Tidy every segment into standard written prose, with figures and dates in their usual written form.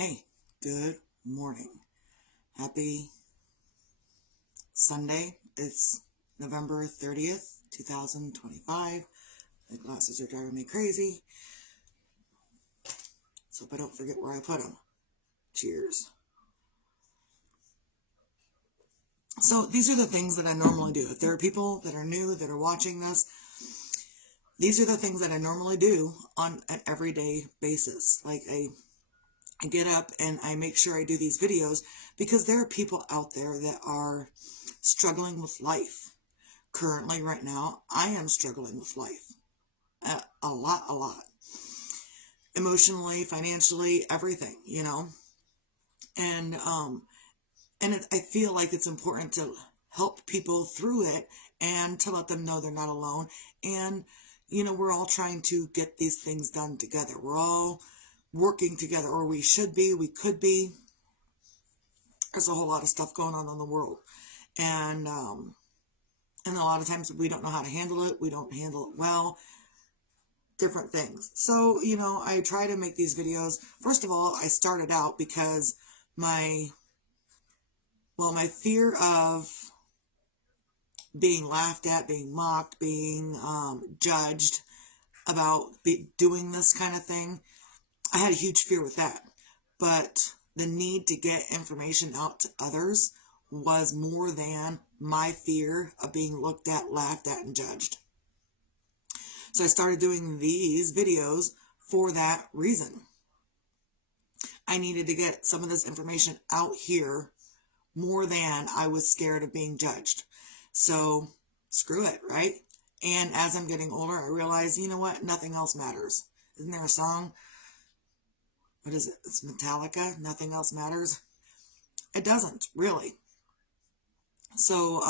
Hey, good morning. Happy Sunday. It's November 30th, 2025. My glasses are driving me crazy, so hope I don't forget where I put them. Cheers. So these are the things that I normally do. If there are people that are new that are watching this, these are the things that I normally do on an everyday basis. Like I get up and I make sure I do these videos because there are people out there that are struggling with life. Currently, right now, I am struggling with life. A lot. Emotionally, financially, everything, And, I feel like it's important to help people through it and to let them know they're not alone. And, we're all trying to get these things done together. We're all working together, or we should be, we could be. There's a whole lot of stuff going on in the world. And a lot of times we don't know how to handle it. We don't handle it well. Different things. So, I try to make these videos. First of all, I started out because my fear of being laughed at, being mocked, being judged about doing this kind of thing, I had a huge fear with that. But the need to get information out to others was more than my fear of being looked at, laughed at, and judged. So I started doing these videos for that reason. I needed to get some of this information out here more than I was scared of being judged. So screw it, right? And as I'm getting older, I realize, you know what? Nothing else matters. Isn't there a song? What is it? It's Metallica. Nothing else matters. It doesn't, really. So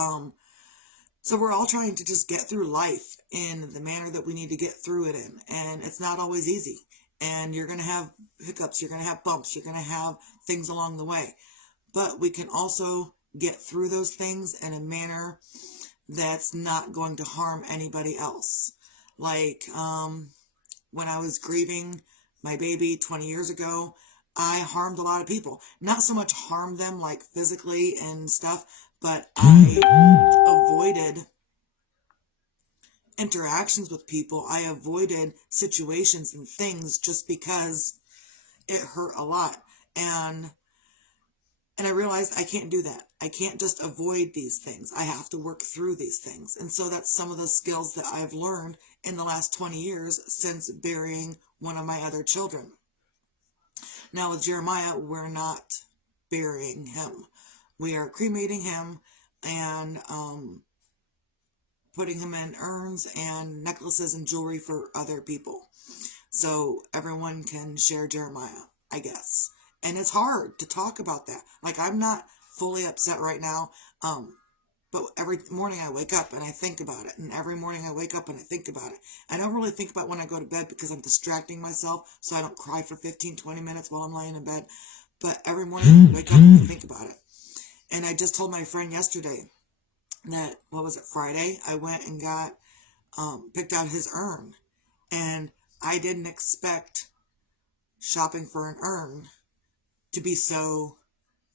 we're all trying to just get through life in the manner that we need to get through it in. And it's not always easy. And you're going to have hiccups. You're going to have bumps. You're going to have things along the way. But we can also get through those things in a manner that's not going to harm anybody else. Like when I was grieving my baby 20 years ago, I harmed a lot of people. Not so much harmed them like physically and stuff, but I avoided interactions with people. I avoided situations and things just because it hurt a lot. And I realized I can't do that. I can't just avoid these things. I have to work through these things. And so that's some of the skills that I've learned in the last 20 years since burying one of my other children. Now with Jeremiah, we're not burying him. We are cremating him and putting him in urns and necklaces and jewelry for other people. So everyone can share Jeremiah, I guess. And it's hard to talk about that. Like, I'm not fully upset right now. But every morning I wake up and I think about it. And every morning I wake up and I think about it. I don't really think about when I go to bed because I'm distracting myself so I don't cry for 15, 20 minutes while I'm laying in bed. But every morning I wake up and I think about it. And I just told my friend yesterday that, Friday? I went and got, picked out his urn. And I didn't expect shopping for an urn to be so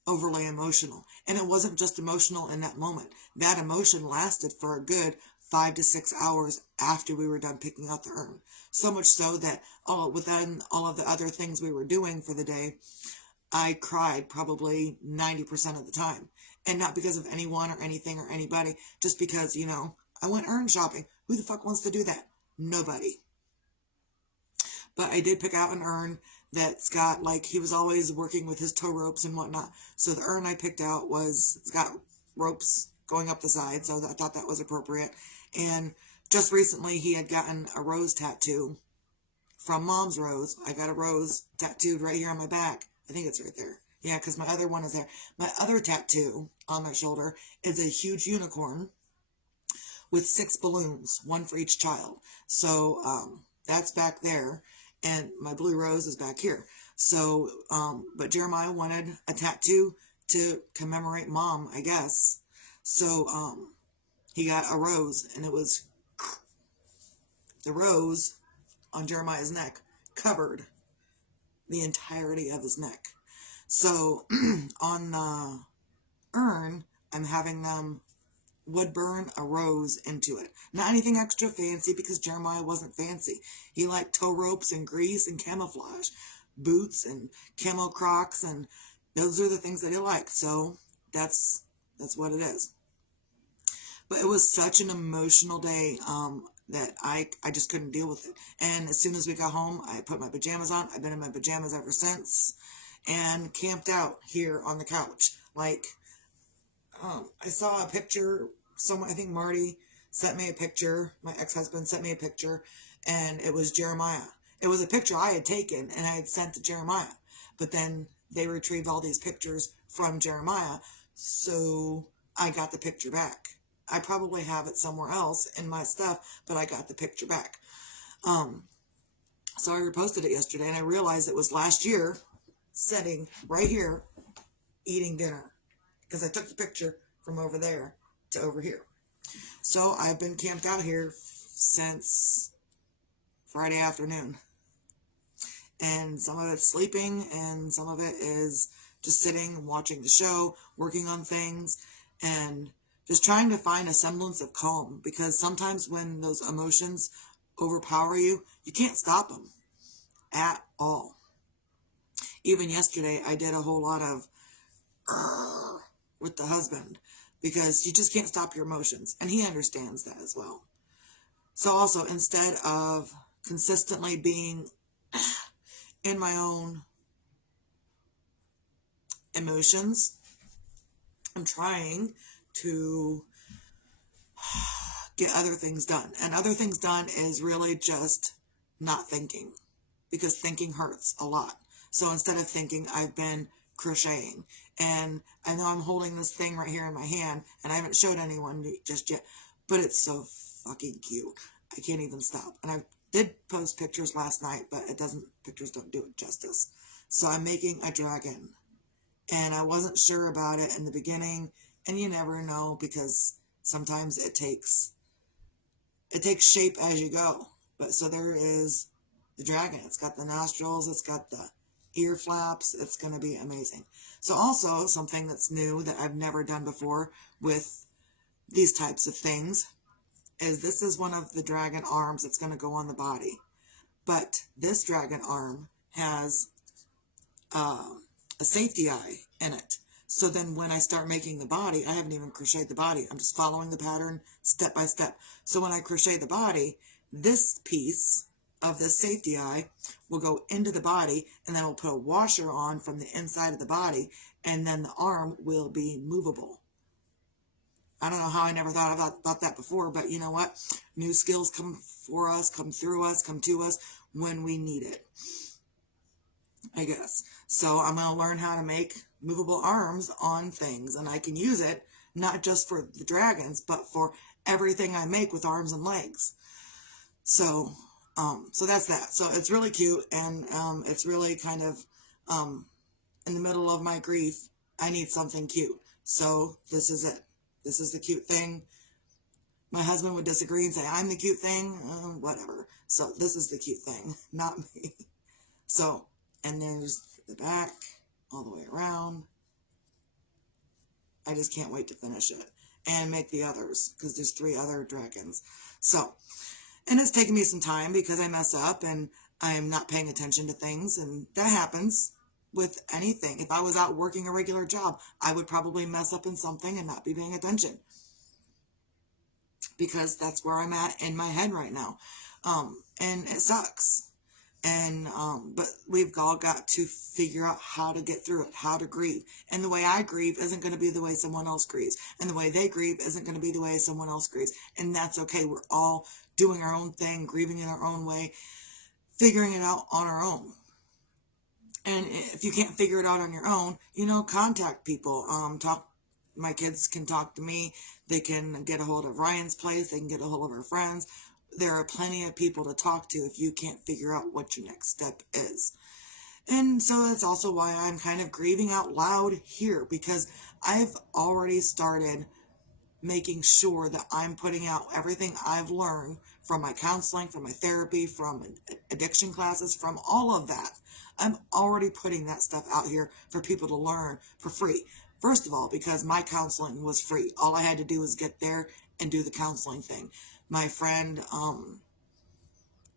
overly emotional. And it wasn't just emotional in that moment. That emotion lasted for a good 5 to 6 hours after we were done picking out the urn. So much so that within all of the other things we were doing for the day, I cried probably 90% of the time. And not because of anyone or anything or anybody, just because, I went urn shopping. Who the fuck wants to do that? Nobody. But I did pick out an urn that's got, he was always working with his tow ropes and whatnot. So the urn I picked out it's got ropes going up the side, so I thought that was appropriate. And just recently he had gotten a rose tattoo from Mom's Rose. I got a rose tattooed right here on my back. I think it's right there. Yeah, because my other one is there. My other tattoo on my shoulder is a huge unicorn with 6 balloons, one for each child. So that's back there. And my blue rose is back here. So, but Jeremiah wanted a tattoo to commemorate Mom, I guess. So, he got a rose, and it was the rose on Jeremiah's neck covered the entirety of his neck. So on the urn, I'm having them wood burn a rose into it. Not anything extra fancy because Jeremiah wasn't fancy. He liked tow ropes and grease and camouflage, boots and camo Crocs, and those are the things that he liked. So that's what it is. But it was such an emotional day that I just couldn't deal with it. And as soon as we got home, I put my pajamas on. I've been in my pajamas ever since and camped out here on the couch. Like, I saw a picture, someone, I think Marty sent me a picture, my ex-husband sent me a picture, and it was Jeremiah. It was a picture I had taken and I had sent to Jeremiah. But then they retrieved all these pictures from Jeremiah, so I got the picture back. I probably have it somewhere else in my stuff, but I got the picture back. So I reposted it yesterday, and I realized it was last year, sitting right here, eating dinner. Because I took the picture from over there to over here. So I've been camped out here since Friday afternoon. And some of it's sleeping, and some of it is just sitting, watching the show, working on things, and just trying to find a semblance of calm. Because sometimes when those emotions overpower you, you can't stop them at all. Even yesterday, I did a whole lot of with the husband because you just can't stop your emotions, and he understands that as well. So also, instead of consistently being in my own emotions, I'm trying to get other things done. And other things done is really just not thinking, because thinking hurts a lot. So instead of thinking, I've been crocheting. And I know I'm holding this thing right here in my hand, and I haven't showed anyone just yet, but it's so fucking cute. I can't even stop. And I did post pictures last night, but pictures don't do it justice. So I'm making a dragon, and I wasn't sure about it in the beginning, and you never know, because sometimes it takes shape as you go. But so there is the dragon. It's got the nostrils, it's got the ear flaps. It's going to be amazing. So also something that's new that I've never done before with these types of things is this is one of the dragon arms that's going to go on the body. But this dragon arm has a safety eye in it. So then when I start making the body, I haven't even crocheted the body. I'm just following the pattern step by step. So when I crochet the body, this piece of this safety eye will go into the body, and then we'll put a washer on from the inside of the body, and then the arm will be movable. I don't know how I never thought about that before, but you know what? New skills come for us, come through us, come to us when we need it, I guess. So I'm going to learn how to make movable arms on things, and I can use it not just for the dragons, but for everything I make with arms and legs. So that's that. So it's really cute, and it's really kind of in the middle of my grief. I need something cute. So this is it. This is the cute thing. My husband would disagree and say, I'm the cute thing. Whatever. So this is the cute thing, not me. So, and there's the back all the way around. I just can't wait to finish it and make the others, because there's 3 other dragons. So, and it's taken me some time because I mess up and I'm not paying attention to things, and that happens with anything. If I was out working a regular job, I would probably mess up in something and not be paying attention, because that's where I'm at in my head right now. And it sucks. And, but we've all got to figure out how to get through it, how to grieve. And the way I grieve isn't going to be the way someone else grieves. And the way they grieve isn't going to be the way someone else grieves. And that's okay. We're all doing our own thing, grieving in our own way, figuring it out on our own. And if you can't figure it out on your own, contact people. My kids can talk to me. They can get a hold of Ryan's place. They can get a hold of her friends. There are plenty of people to talk to if you can't figure out what your next step is. And so that's also why I'm kind of grieving out loud here, because I've already started making sure that I'm putting out everything I've learned from my counseling, from my therapy, from addiction classes, from all of that. I'm already putting that stuff out here for people to learn for free. First of all, because my counseling was free. All I had to do was get there and do the counseling thing. My friend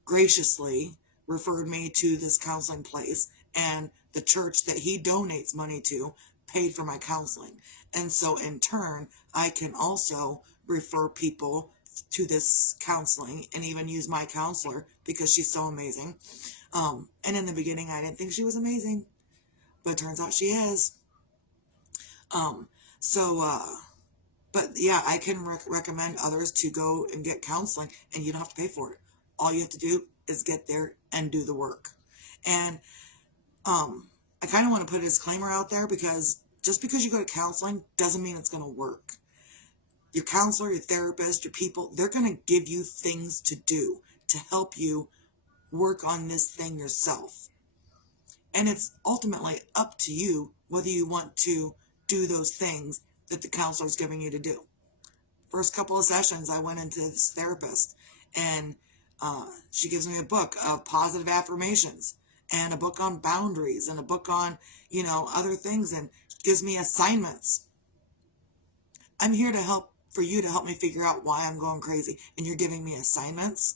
graciously referred me to this counseling place, and the church that he donates money to paid for my counseling. And so in turn, I can also refer people to this counseling and even use my counselor because she's so amazing. And in the beginning, I didn't think she was amazing, but it turns out she is. Um, but yeah, I can recommend others to go and get counseling, and you don't have to pay for it. All you have to do is get there and do the work. And I kind of want to put a disclaimer out there, because just because you go to counseling doesn't mean it's going to work. Your counselor, your therapist, your people, they're going to give you things to do to help you work on this thing yourself. And it's ultimately up to you whether you want to do those things that the counselor's giving you to do. First couple of sessions, I went into this therapist, and she gives me a book of positive affirmations and a book on boundaries and a book on, other things, and gives me assignments. I'm here to help, for you to help me figure out why I'm going crazy, and you're giving me assignments?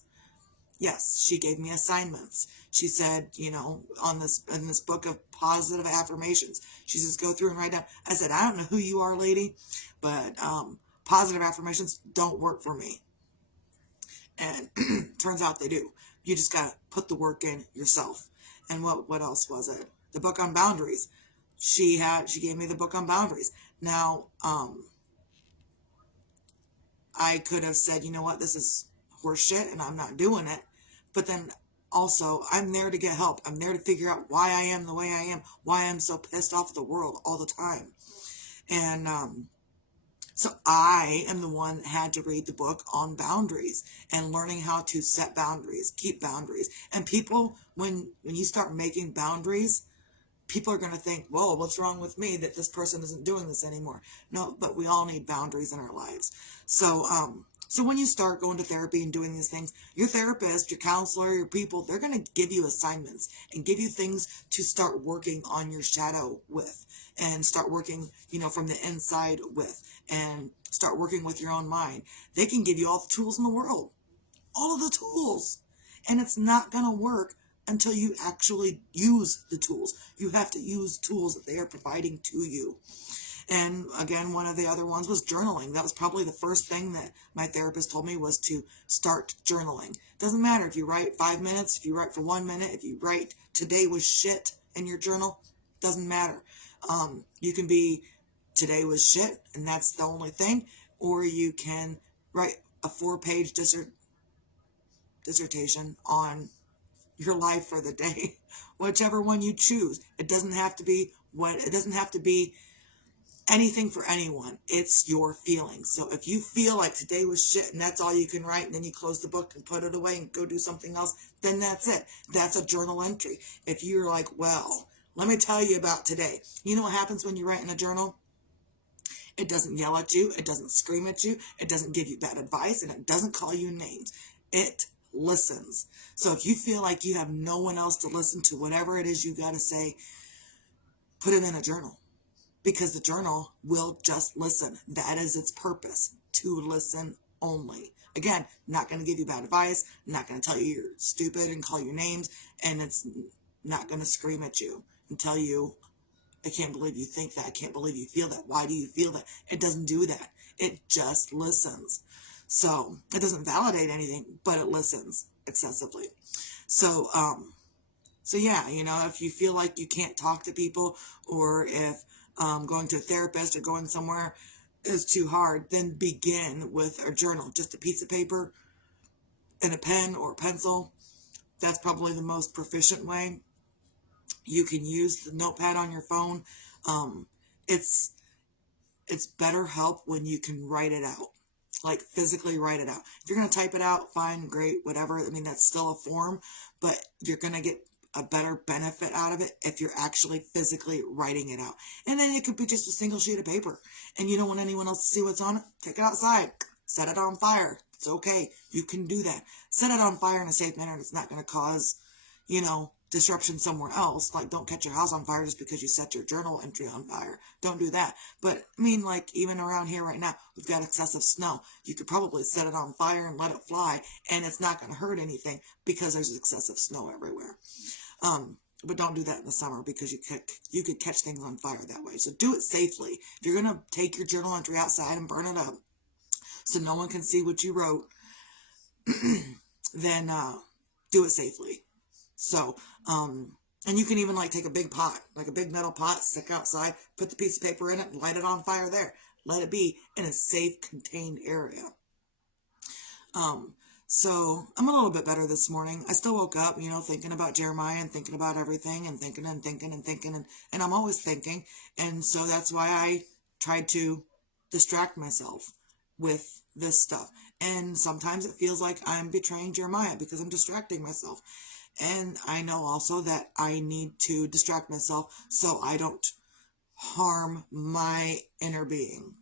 Yes, she gave me assignments. She said, in this book of positive affirmations, she says, go through and write down. I said, I don't know who you are, lady, but positive affirmations don't work for me. And turns out they do. You just got to put the work in yourself. And what else was it? The book on boundaries. She gave me the book on boundaries. Now, I could have said, you know what, this is horseshit and I'm not doing it. But then also, I'm there to get help. I'm there to figure out why I am the way I am, why I'm so pissed off at the world all the time. And so I am the one that had to read the book on boundaries and learning how to set boundaries, keep boundaries. And people, when you start making boundaries, people are going to think, whoa, what's wrong with me that this person isn't doing this anymore? No, but we all need boundaries in our lives. So when you start going to therapy and doing these things, your therapist, your counselor, your people, they're going to give you assignments and give you things to start working on your shadow with, and start working, from the inside with, and start working with your own mind. They can give you all the tools in the world, all of the tools, and it's not going to work until you actually use the tools. You have to use tools that they are providing to you. And again, one of the other ones was journaling. That was probably the first thing that my therapist told me, was to start journaling. Doesn't matter if you write 5 minutes, if you write for 1 minute, if you write today was shit in your journal, doesn't matter. You can be today was shit and that's the only thing, or you can write a 4-page dissertation on your life for the day, whichever one you choose. It doesn't have to be anything for anyone. It's your feelings. So if you feel like today was shit and that's all you can write, and then you close the book and put it away and go do something else, then that's it. That's a journal entry. If you're like, well, let me tell you about today. You know what happens when you write in a journal? It doesn't yell at you. It doesn't scream at you. It doesn't give you bad advice, and it doesn't call you names. It listens. So if you feel like you have no one else to listen to whatever it is you got to say, put it in a journal, because the journal will just listen. That is its purpose, to listen only. Again, not going to give you bad advice, not going to tell you you're stupid and call you names, and it's not going to scream at you and tell you, I can't believe you think that. I can't believe you feel that. Why do you feel that? It doesn't do that. It just listens. So it doesn't validate anything, but it listens excessively. So yeah, if you feel like you can't talk to people, or if going to a therapist or going somewhere is too hard, then begin with a journal, just a piece of paper and a pen or a pencil. That's probably the most proficient way. You can use the notepad on your phone. It's better help when you can write it out, like physically write it out. If you're going to type it out, fine, great, whatever. I mean, that's still a form, but you're going to get a better benefit out of it if you're actually physically writing it out. And then it could be just a single sheet of paper, and you don't want anyone else to see what's on it. Take it outside, set it on fire. It's okay. You can do that. Set it on fire in a safe manner. It's not going to cause, disruption somewhere else. Like, don't catch your house on fire just because you set your journal entry on fire. Don't do that. But I mean, like, even around here right now, we've got excessive snow. You could probably set it on fire and let it fly, and it's not going to hurt anything because there's excessive snow everywhere. But don't do that in the summer because you could catch things on fire that way. So do it safely. If you're going to take your journal entry outside and burn it up so no one can see what you wrote, then do it safely. So, and you can even like take a big pot, like a big metal pot, stick outside, put the piece of paper in it, and light it on fire there. Let it be in a safe, contained area. So I'm a little bit better this morning. I still woke up, thinking about Jeremiah and thinking about everything and thinking and thinking and thinking. And I'm always thinking. And so that's why I tried to distract myself with this stuff. And sometimes it feels like I'm betraying Jeremiah because I'm distracting myself. And I know also that I need to distract myself so I don't harm my inner being.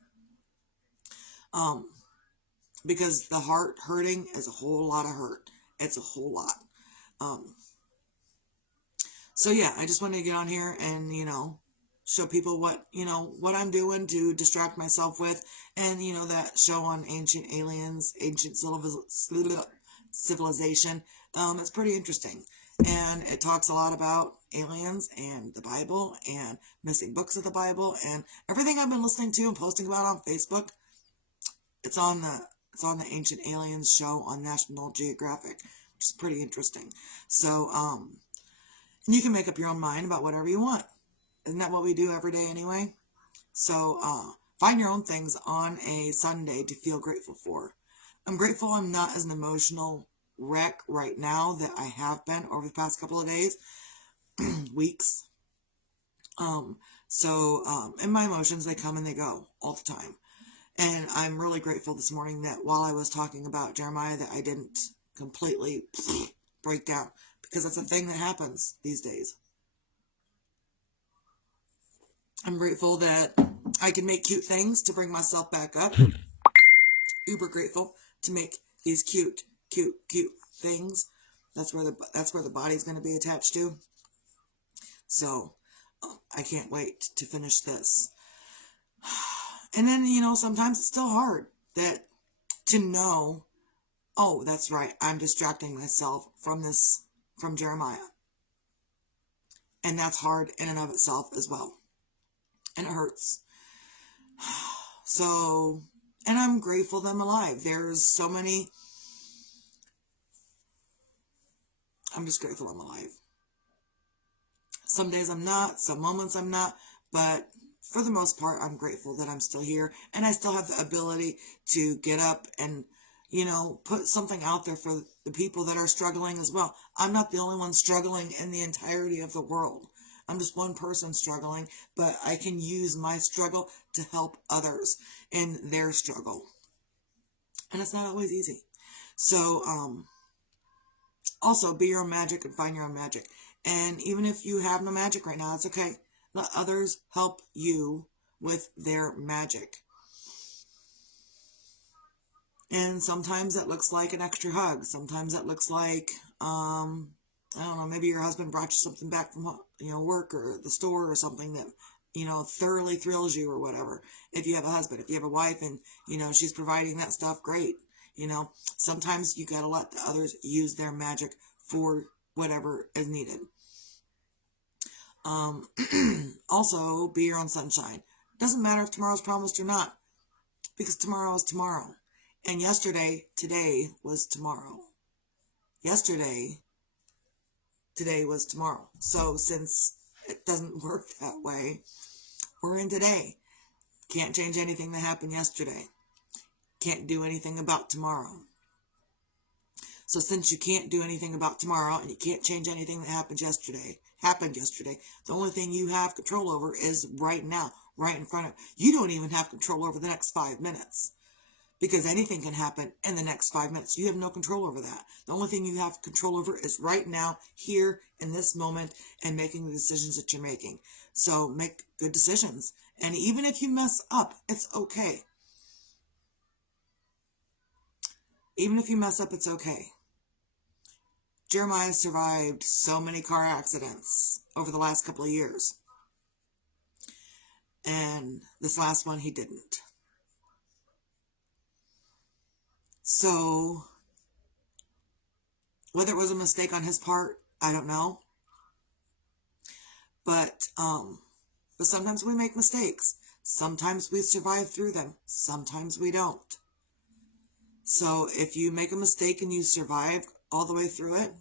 Because the heart hurting is a whole lot of hurt. It's a whole lot. So yeah, I just wanted to get on here and, show people what I'm doing to distract myself with. And, that show on Ancient Aliens, Ancient Civilization. It's pretty interesting. And it talks a lot about aliens and the Bible and missing books of the Bible and everything I've been listening to and posting about on Facebook. It's on the Ancient Aliens show on National Geographic, which is pretty interesting. So, and you can make up your own mind about whatever you want. Isn't that what we do every day anyway? So, find your own things on a Sunday to feel grateful for. I'm grateful I'm not as an emotional wreck right now that I have been over the past couple of days, weeks. And my emotions, they come and they go all the time. And I'm really grateful this morning that while I was talking about Jeremiah that I didn't completely break down, because that's a thing that happens these days. I'm grateful that I can make cute things to bring myself back up. Uber grateful to make these cute things. That's where the body's going to be attached to. So I can't wait to finish this. And then, sometimes it's still hard to know, oh, that's right, I'm distracting myself from Jeremiah. And that's hard in and of itself as well. And it hurts. So, and I'm grateful that I'm alive. I'm just grateful I'm alive. Some days I'm not, some moments I'm not, but for the most part, I'm grateful that I'm still here and I still have the ability to get up and, put something out there for the people that are struggling as well. I'm not the only one struggling in the entirety of the world. I'm just one person struggling, but I can use my struggle to help others in their struggle. And it's not always easy. So, also be your own magic and find your own magic. And even if you have no magic right now, it's okay. Let others help you with their magic. And sometimes it looks like an extra hug. Sometimes it looks like, I don't know, maybe your husband brought you something back from work or the store or something that, thoroughly thrills you or whatever. If you have a husband, if you have a wife and, she's providing that stuff, great. Sometimes you got to let the others use their magic for whatever is needed. Also, be your own sunshine. Doesn't matter if tomorrow's promised or not, because tomorrow is tomorrow. And today was tomorrow. Today was tomorrow. So since it doesn't work that way, we're in today. Can't change anything that happened yesterday. Can't do anything about tomorrow. So since you can't do anything about tomorrow and you can't change anything that happened yesterday, the only thing you have control over is right now, right in front of you. You don't even have control over the next 5 minutes because anything can happen in the next 5 minutes. You have no control over that. The only thing you have control over is right now, here in this moment, and making the decisions that you're making. So make good decisions. And even if you mess up, it's okay. Even if you mess up, it's okay. Jeremiah survived so many car accidents over the last couple of years. And this last one, he didn't. So, whether it was a mistake on his part, I don't know. But sometimes we make mistakes. Sometimes we survive through them. Sometimes we don't. So if you make a mistake and you survive all the way through it,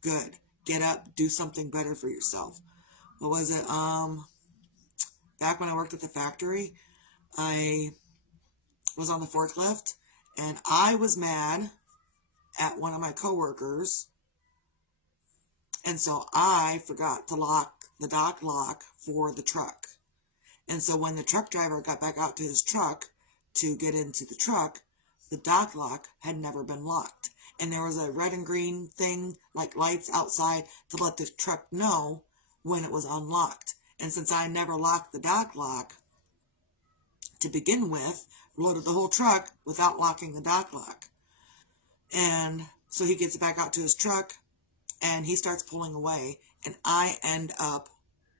good. Get up, do something better for yourself. What was it? Back when I worked at the factory, I was on the forklift, and I was mad at one of my coworkers, and so I forgot to lock the dock lock for the truck. And so when the truck driver got back out to his truck to get into the truck, the dock lock had never been locked. And there was a red and green thing, like lights outside, to let the truck know when it was unlocked. And since I never locked the dock lock to begin with, loaded the whole truck without locking the dock lock. And so he gets back out to his truck, and he starts pulling away, and I end up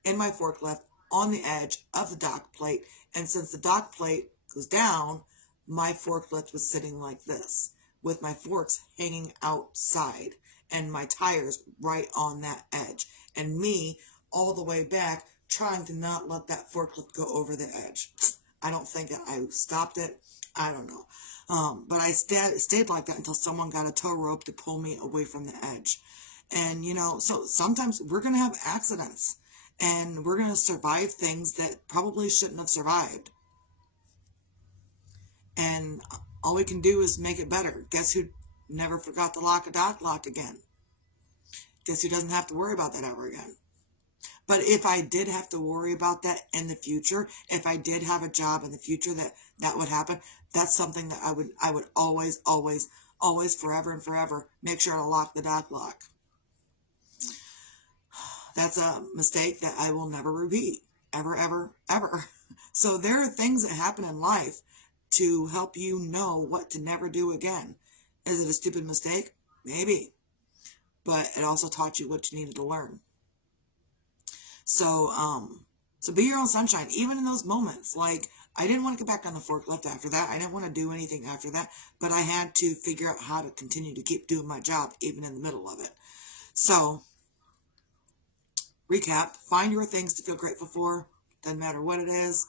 in my forklift on the edge of the dock plate. And since the dock plate goes down, my forklift was sitting like this, with my forks hanging outside and my tires right on that edge, and me all the way back trying to not let that forklift go over the edge. I don't think I stopped it. I don't know. But I stayed like that until someone got a tow rope to pull me away from the edge. And, so sometimes we're going to have accidents, and we're going to survive things that probably shouldn't have survived. And all we can do is make it better. Guess who never forgot to lock a dock lock again? Guess who doesn't have to worry about that ever again? But if I did have to worry about that in the future, if I did have a job in the future that would happen, that's something that I would always, forever and forever, make sure to lock the dock lock. That's a mistake that I will never repeat. Ever, ever, ever. So there are things that happen in life to help you know what to never do again. Is it a stupid mistake? Maybe. But it also taught you what you needed to learn. So be your own sunshine, even in those moments. Like, I didn't want to get back on the forklift after that. I didn't want to do anything after that, but I had to figure out how to continue to keep doing my job, even in the middle of it. So, recap, find your things to feel grateful for. Doesn't matter what it is.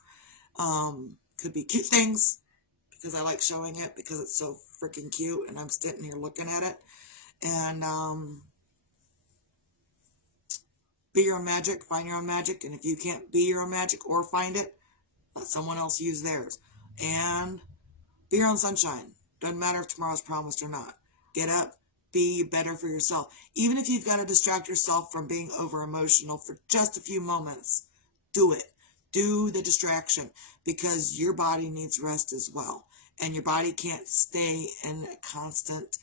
Could be cute things, because I like showing it, because it's so freaking cute, and I'm sitting here looking at it. And, be your own magic, find your own magic, and if you can't be your own magic or find it, let someone else use theirs. And be your own sunshine. Doesn't matter if tomorrow's promised or not. Get up, be better for yourself. Even if you've got to distract yourself from being over emotional for just a few moments, do it. Do the distraction, because your body needs rest as well. And your body can't stay in a constant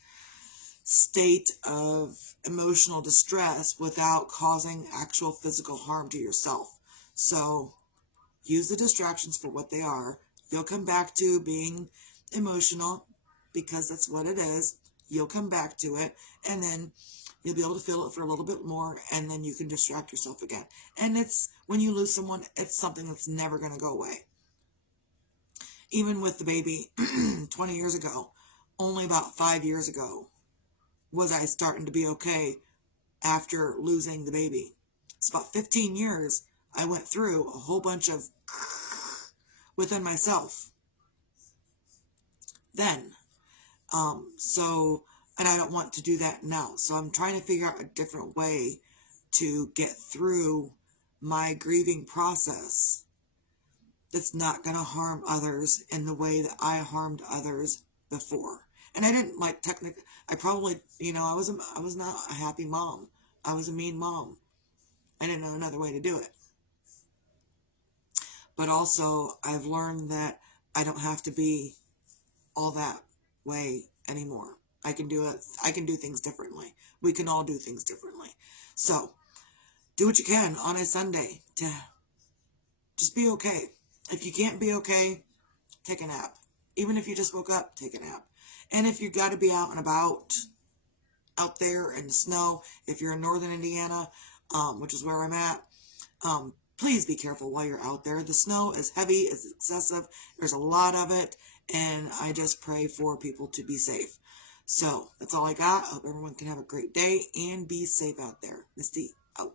state of emotional distress without causing actual physical harm to yourself. So use the distractions for what they are. You'll come back to being emotional, because that's what it is. You'll come back to it, and then you'll be able to feel it for a little bit more, and then you can distract yourself again. And it's, when you lose someone, it's something that's never going to go away. Even with the baby 20 years ago, only about 5 years ago was I starting to be okay after losing the baby. It's about 15 years I went through a whole bunch of within myself. Then, and I don't want to do that now. So I'm trying to figure out a different way to get through my grieving process that's not going to harm others in the way that I harmed others before. And I didn't, like, technically, I probably, I was not a happy mom. I was a mean mom. I didn't know another way to do it. But also, I've learned that I don't have to be all that way anymore. I can do things differently. We can all do things differently. So, do what you can on a Sunday to just be okay. If you can't be okay, take a nap. Even if you just woke up, take a nap. And if you got to be out and about, out there in the snow. If you're in northern Indiana, which is where I'm at, please be careful while you're out there. The snow is heavy, it's excessive, there's a lot of it, and I just pray for people to be safe. So that's all I got. I hope everyone can have a great day and be safe out there. Misty out.